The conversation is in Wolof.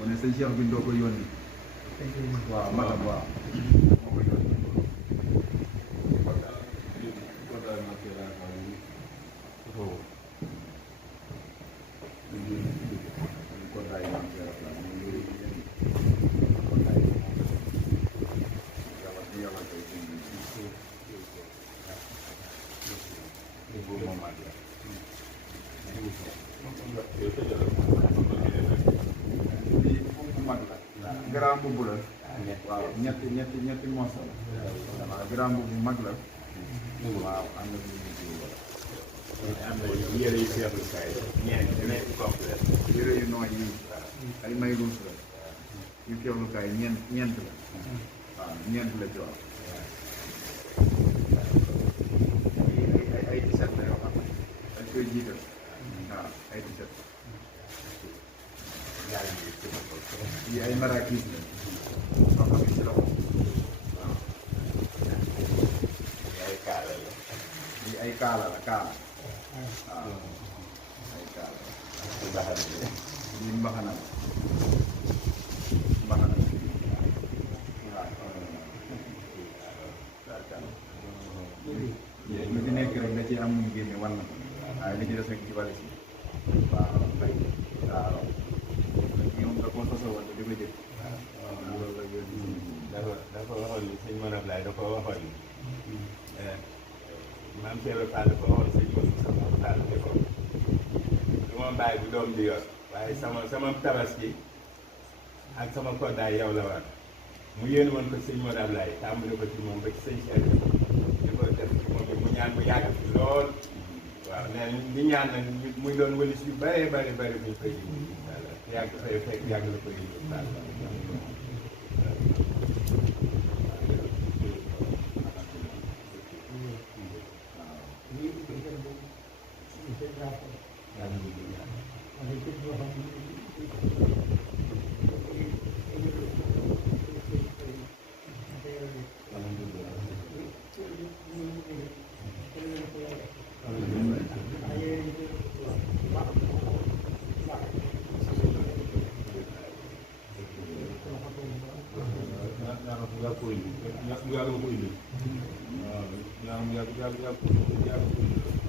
mu ne sëñ Cheikh bindoo ko yónni waaw matam waaw moo ko yónni grand mbubb la waaw ñetti moosa la waaw grand mbubb bu mag la waaw am na yére yu seetlu kaay ñeent complet yére yu nooy yi ay may ruus la yu feexlukaay ñeent la waaw ñeent la ci waaw ay tiset la yoo xam ne dañ koy jiital waaw ay tiset yi ay marakis la yoo xam ne ci loxo waaw ay kaala la yi ay kaala la kaala waaw ay kaala yi mbaxana la mbaxana la lu fi nekk rek da ci am mu génne wan na ko waaye li ci des rek ci valise yi waaw mbay waaw ñoom da ko sosoo di ko jëf loolu la yónni dafa waxoon ni sëñ Mor Ablaye dafa waxoon ni maam Seydou Fall dafa waxoon sëñ Mor sama Fall ne ko du ma bàyyi bu doom di yor waaye sama tabaski ak sama koddaay yow la war mu yéen woon ko sëñ Mor Ablaye tàmbali ko ci moom ba ci sëñ Cheikh di ko def ci moom mu ñaan bu yàgg lool waaw nee li ñaan nag muy doon wëlis yu bëree bëri buñ koy yàgg fay fekk yàgg la koy yaa ko indi waaw yaa ko indi